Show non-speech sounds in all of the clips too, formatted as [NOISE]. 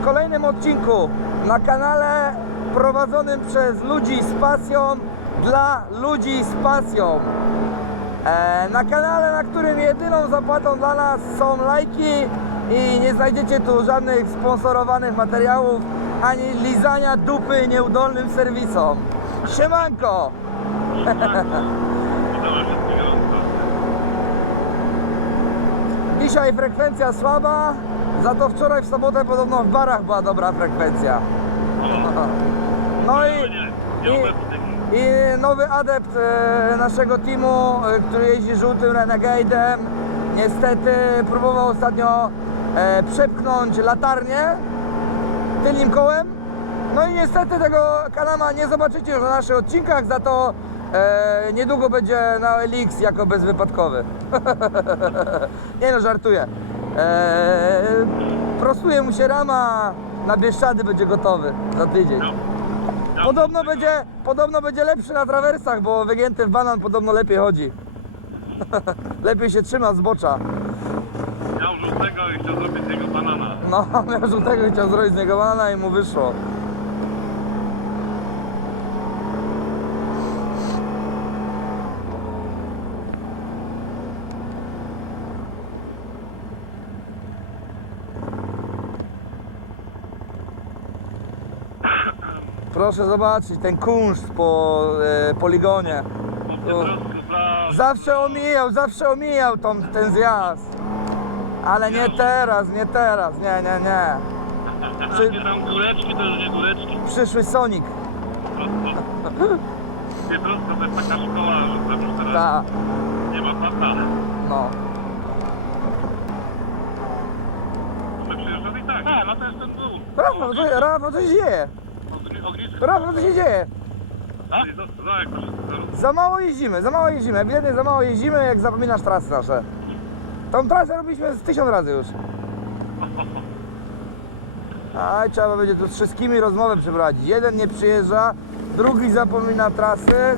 w kolejnym odcinku na kanale prowadzonym przez ludzi z pasją dla ludzi z pasją. E, na kanale, na którym jedyną zapłatą dla nas są lajki i nie znajdziecie tu żadnych sponsorowanych materiałów ani lizania dupy nieudolnym serwisom. Siemanko! [LAUGHS] Dzisiaj frekwencja słaba, za to wczoraj w sobotę podobno w barach była dobra frekwencja. [LAUGHS] No i, i, i nowy adept e, naszego teamu, e, który jeździ żółtym Renegade'em, niestety próbował ostatnio e, przepchnąć latarnię tylnym kołem. No i niestety tego kanama nie zobaczycie już na naszych odcinkach, za to e, niedługo będzie na LX jako bezwypadkowy. [LAUGHS] nie no, żartuję. E, prostuje mu się rama, na Bieszczady będzie gotowy za tydzień. Ja Podobno będzie, podobno będzie lepszy na trawersach, bo wygięty w banan podobno lepiej chodzi. [LAUGHS] lepiej się trzyma z bocza. Miał żółtego i chciał zrobić z niego banana. No, [LAUGHS] miał żółtego i chciał zrobić z niego banana i mu wyszło. Proszę zobaczyć ten kunszt po e, poligonie. Za... Zawsze omijał, zawsze omijał tą, ten zjazd. Ale nie teraz, nie teraz, nie, nie, nie. [LAUGHS] Przy, Gdzie tam góreczki, to już nie góreczki. przyszły Sonic. [LAUGHS] Prosto. Piotrowsko to jest taka szkoła, że tam już teraz Ta, nie ma pasa. no. My przyjeżdżali tak. A, no to jest ten dół. Rafał, co, Rafał, co się dzieje? Rafał, co się dzieje? Wszystko Za mało jeździmy, za mało jeździmy. Ewidentnie za mało jeździmy, jak zapominasz trasy nasze. Tą trasę robiliśmy z tysiąc razy już. A trzeba będzie tu z wszystkimi rozmowę przeprowadzić. Jeden nie przyjeżdża, drugi zapomina trasy.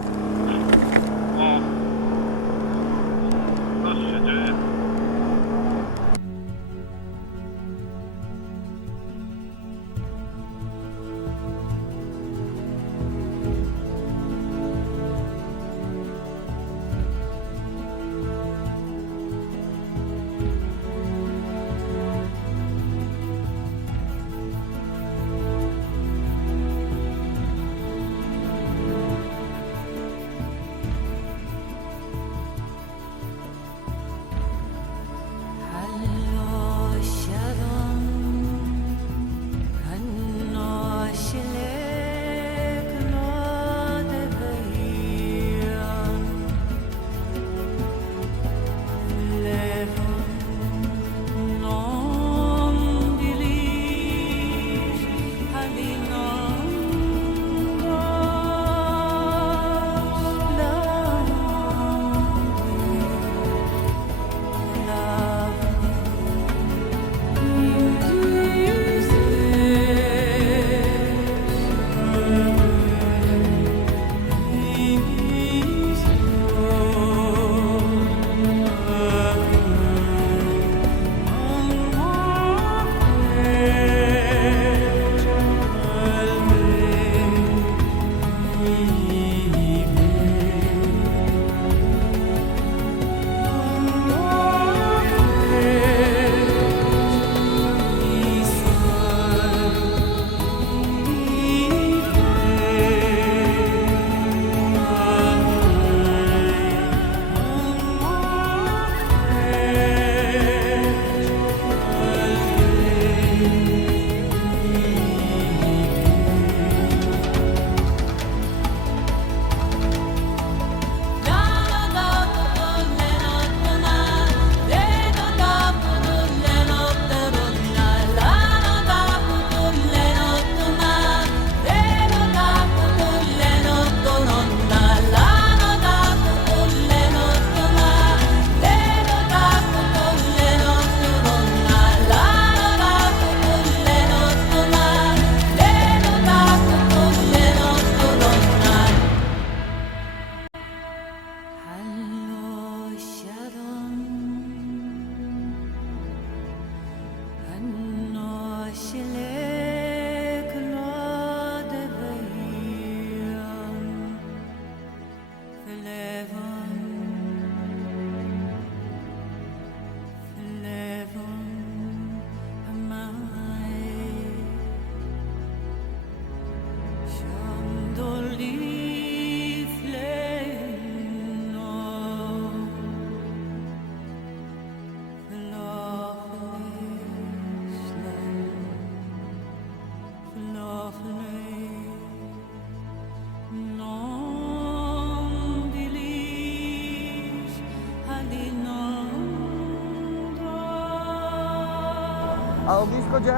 A ognisko gdzie?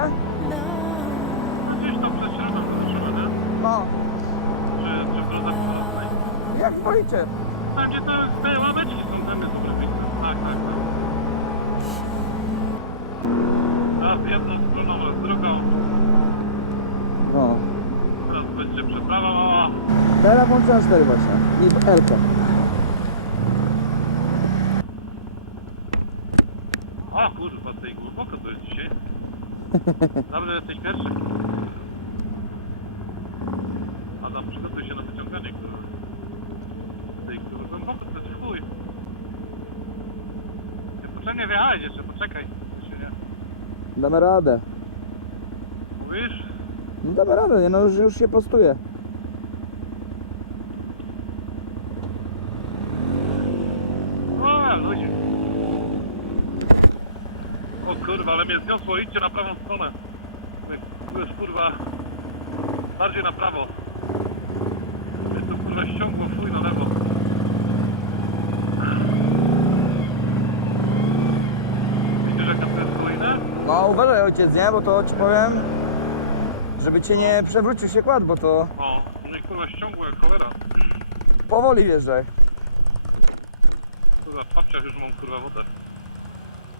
No gdzieś tam przed środem? No, Czy, czy w drodze jak wolicie. Tam gdzie to te ławeczki są, tam jest dobre miejsce. Tak, tak, tak. Teraz jednostronowe z drugą. No. Teraz będzie przeprawa mała. Teraz włączę na 4 właśnie. I Elkę. O kurwa, tej głęboko to jest dzisiaj. Dobrze, jesteś pierwszy. Adam, przygotuj się na wyciąganie, kurwa. Tej kurwa, głęboko to jest chuj. Niepotrzebnie wjechałeś jeszcze, poczekaj. Nie. Damy radę. Mówisz? No damy radę, nie? No już, już się postuje. O, ludzie. O kurwa, ale mnie zniosło, idźcie na prawą stronę. Jest kurwa bardziej na prawo. Jest to kurwa ściągło w chuj na lewo. Widzisz jaka to jest kolejna? No uważaj ojciec, nie? Bo to ci powiem, żeby cię nie przewrócił się kład, bo to O, no i kurwa ściągło jak cholera. powoli wjeżdżaj. Kurwa w papciach już mam kurwa wodę.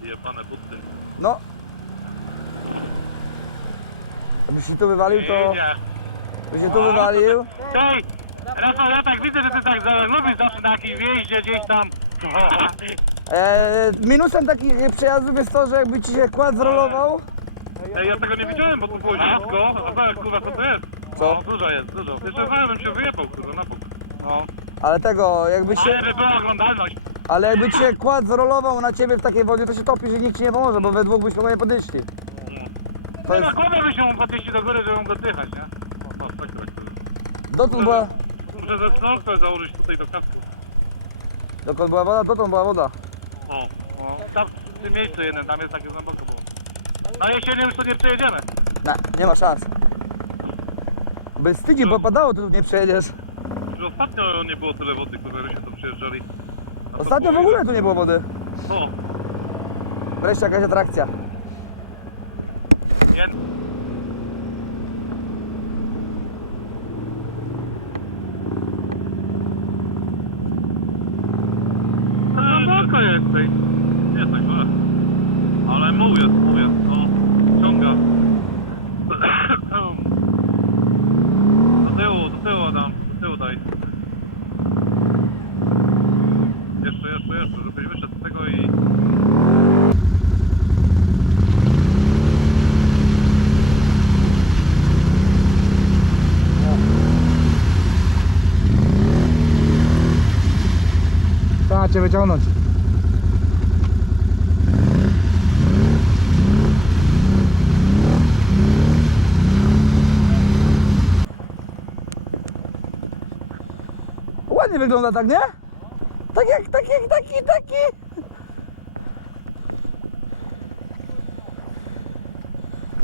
Jebane buty. No. Jakbyś się tu wywalił, to... Jedzie. Się tu wywalił. Hej! Rafał, ja tak widzę, że ty tak za- lubisz zawsze na jakimś wjeździe gdzieś tam. [LAUGHS] E, minusem takich przejazdów jest to, że jakby ci się kład zrolował, Ej, ja tego nie widziałem, bo tu było nisko. A zobacz, kurwa, co to jest? Co? No, dużo jest, dużo. Jeszcze zaraz bym się wyjebał, kurwa, na bok. No. ale tego, jakby się... Ale by była oglądalność. Ale jakby ci się kład zrolował na ciebie w takiej wodzie, to się topisz i nikt ci nie pomoże, bo we dwóch byśmy go nie podnieśli. To To jest... na głowę by się mu podnieśli do góry, żeby mu go dychać, nie? O, tak, tak, tak. Dotąd była... Muszę ze snorkę założyć tutaj do kasku. Dokąd była woda, dotąd była woda. O, o. Tam w tym miejscu jednym, tam jest takie głęboko było. Na jesienią już tu nie przejedziemy. Nie, nie ma szans. Bez wstydzi, bo padało, to tu nie przejedziesz. Już ostatnio nie było tyle wody, tu przyjeżdżali. A to Ostatnio w było ogóle tu nie było wody. ile? O, Wreszcie jakaś atrakcja. jed... Głęboko jest tej. Nie jest tak źle. Ale muł jest, muł jest, no. Ciąga. Do tyłu, do tyłu Adam, do tyłu daj. Jeszcze, jeszcze, jeszcze, żebyś wyszedł z tego i... Trzeba cię wyciągnąć. Ładnie wygląda, tak nie? Tak jak, tak jak, taki, taki.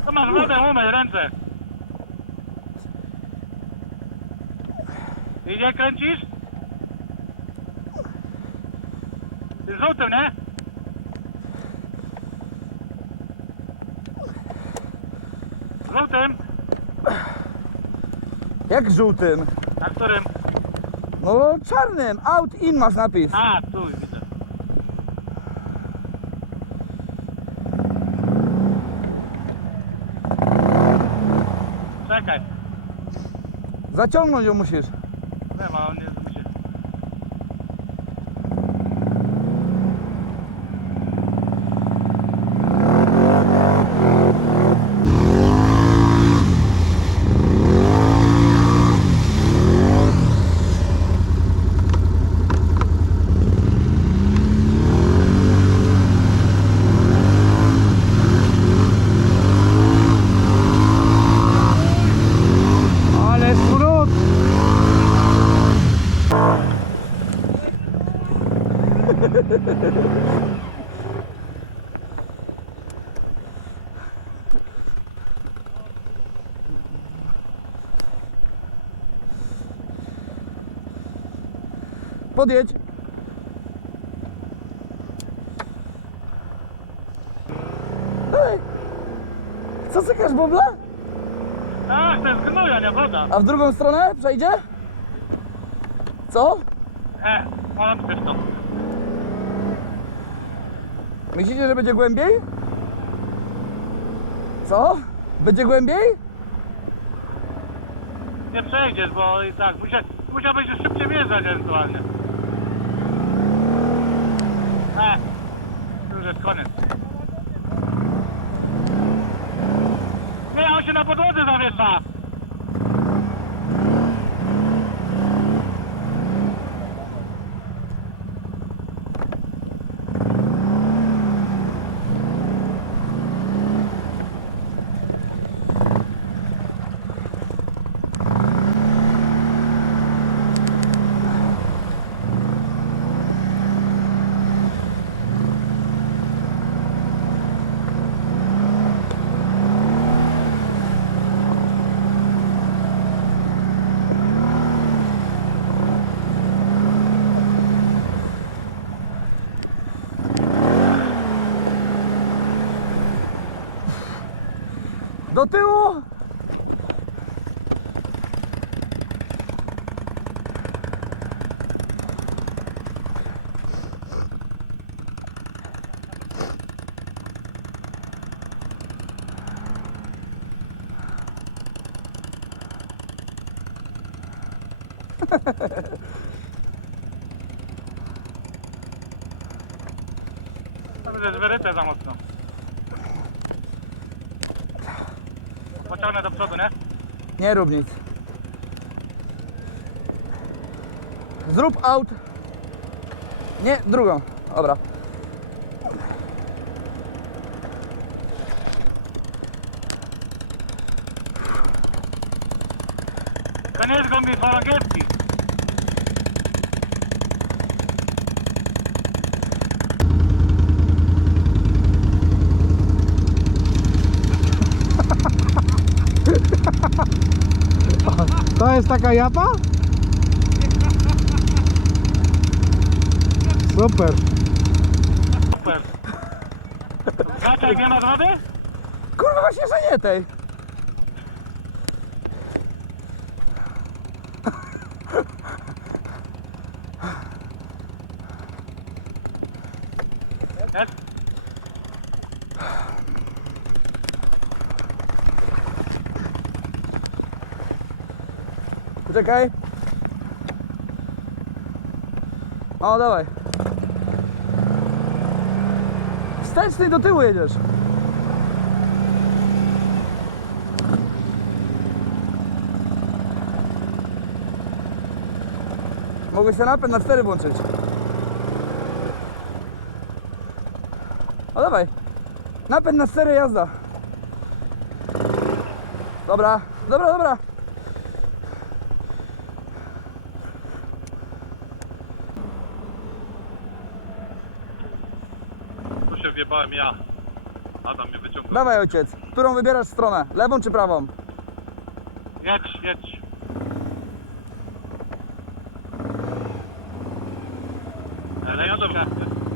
To masz wodę, umyj ręce. I nie kręcisz? Żółtym, nie? Żółtym? Jak żółtym? Na którym? No czarnym, out in masz napis. A, tu widzę. Czekaj. Zaciągnąć ją musisz. Nie ma, on nie zmierzy. Ale smród! Podjedź. Dalej. Posykasz bubla? Tak, to jest gnuja, nie woda. A w drugą stronę przejdzie? Co? E, wątpisz to. Myślicie, że będzie głębiej? Co? Będzie głębiej? Nie przejdziesz, bo i tak, musia, musiałbyś szybciej wjeżdżać ewentualnie. Jest koniec. Nie, on się na podłodze zawiesza. Do tyłu! To będzie wyryte za mocno. Pociągnę do przodu, nie? Nie rób nic. Zrób out. Nie, drugą. Dobra. To nie jest głębiej chorągiewki. To jest taka japa? Super. Super. Kaczek, nie masz wody? Kurwa, właśnie, że nie tej. Jest. Poczekaj. O, dawaj. Wsteczny do tyłu jedziesz. Mogłeś ten napęd na 4 włączyć. O, dawaj. Napęd na 4 jazda. Dobra, dobra, dobra. Wjebałem ja. Adam mnie wyciągnął. Dawaj ojciec, którą wybierasz stronę? Lewą czy prawą? Jedź, jedź. Ale ja dobra,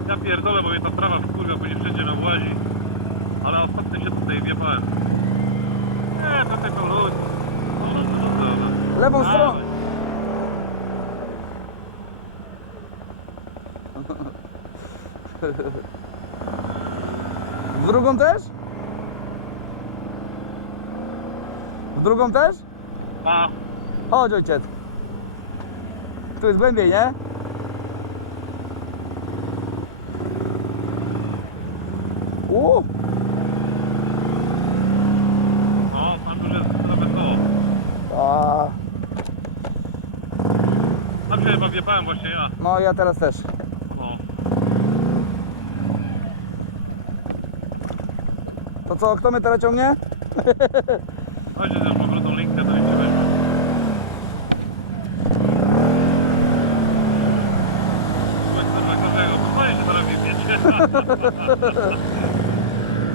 ja pierdolę, bo mnie ta prawa wkurwia, bo nie wszędzie nam łazi. Ale ostatnio się tutaj wjebałem. Nie, to tylko luz. No, no, no, no. Lewą stroną. [LAUGHS] W drugą też? W drugą też? A, Chodź ojciec. Tu jest głębiej, nie? U, no, tam już jest trochę to. a, Tam się chyba wjebałem właśnie ja. no ja teraz też. No. To co, kto mnie teraz ciągnie? Chodźcie też powrotną linkę, to niech się weźmie. Bądź kurwa każdego, pozwolę się teraz.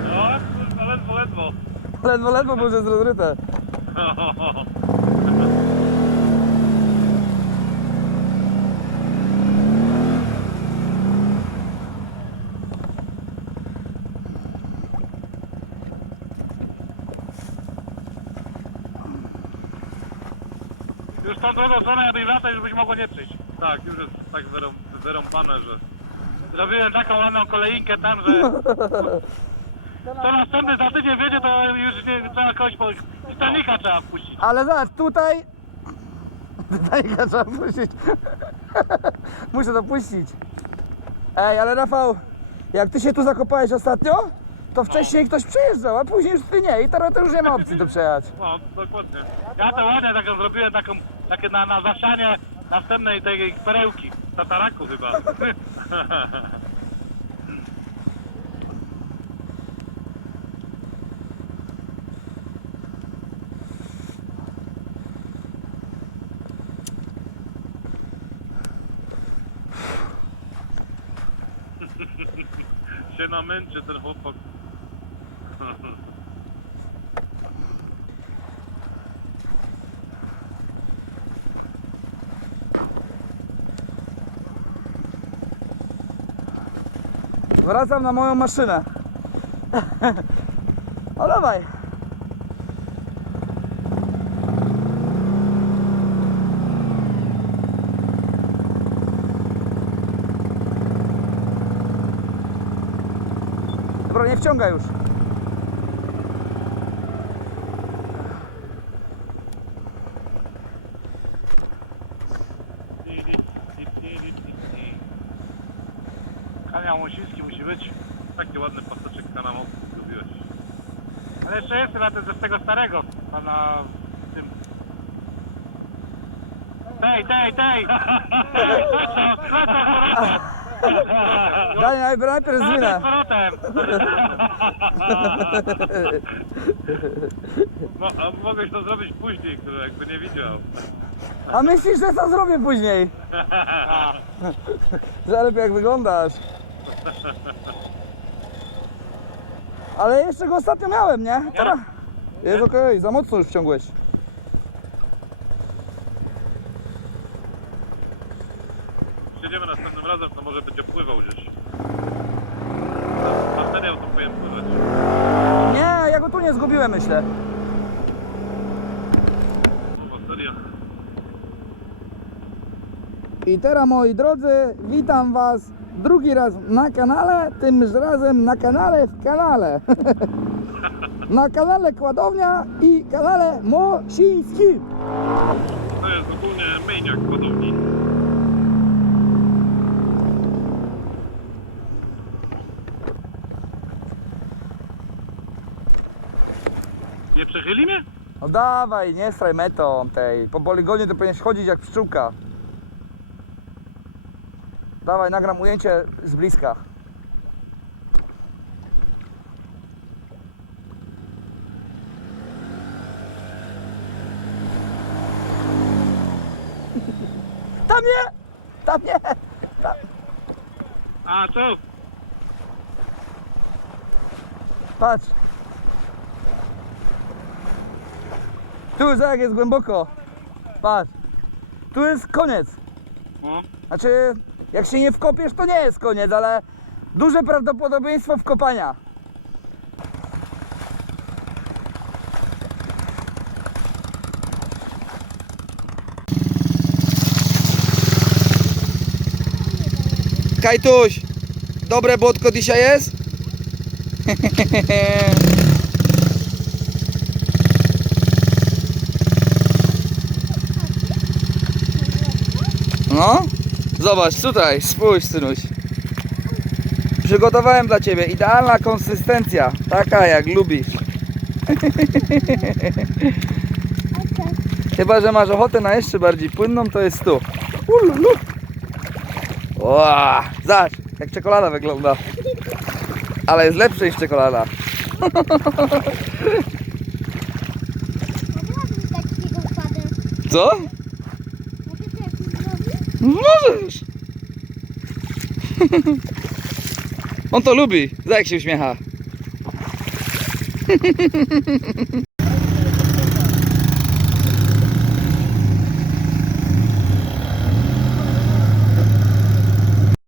No, kurwa, ledwo, ledwo. Ledwo, ledwo, bo już jest rozryte. [LAUGHS] tą drugą stronę, jakbyś wracał, już byś mogło nie przyjść. Tak, już jest tak wyrą, wyrąbane, że... Zrobiłem taką ładną kolejinkę tam, że... [LAUGHS] To następny za tydzień wiedzie, to już nie trzeba kogoś po... Titanica trzeba wpuścić. Ale zobacz, tutaj... Tajka trzeba puścić. [LAUGHS] Muszę to puścić. Ej, ale Rafał, jak ty się tu zakopałeś ostatnio, to wcześniej ktoś przejeżdżał, a później już ty nie i teraz to już nie ma opcji tu przejechać. No, dokładnie. Ja to ładnie taką zrobiłem, taką, takie na, na zasianie następnej tej perełki. Tataraku chyba. [LAUGHS] się namęczy ten chłopak. Wracam na moją maszynę. [LAUGHS] O dawaj. Dobra, nie wciąga już. Kania Łosiński musi być. Taki ładny pasaczek kanału lubiłeś. Ale jeszcze jest na tym z tego starego. Pana tym. Tej, tej, tej! Z! Daj najpierw, najpierw z powrotem! No, a mogłeś to zrobić później, który jakby nie widział. A myślisz, że co zrobię później? [LAUGHS] Że lepiej jak wyglądasz. Ale jeszcze go ostatnio miałem, nie? Teraz. Jest okej, za mocno już wciągłeś. Siedziemy następnym razem, to może będzie pływał gdzieś. Materiał to powinien pływać. Nie, ja go tu nie zgubiłem, myślę. Bateria. I teraz moi drodzy, witam was drugi raz na kanale, tym razem na kanale w kanale. [LAUGHS] na kanale Kładownia i kanale Mosiński. To jest ogólnie myjniak ładowni. Nie przechyli mnie? No dawaj, nie straj metą tej. Po poligonie to powinieneś chodzić jak pszczółka. Dawaj, nagram ujęcie z bliska. Tam nie! Tam nie! Tam. A co? Patrz. Tu za jak jest głęboko. Patrz. Tu jest koniec. No. Znaczy, jak się nie wkopiesz, to nie jest koniec, ale duże prawdopodobieństwo wkopania. Kajtuś, dobre błotko dzisiaj jest? [LAUGHS] No, zobacz tutaj, spójrz synuś. Przygotowałem dla Ciebie idealna konsystencja, taka jak lubisz. Chyba, że masz ochotę na jeszcze bardziej płynną, to jest tu. Ululu. Ła, zobacz, jak czekolada wygląda. Ale jest lepsza niż czekolada. [LAUGHS] Co? Mogę to jakiś zrobić? Możesz. On to lubi. Za jak się uśmiecha.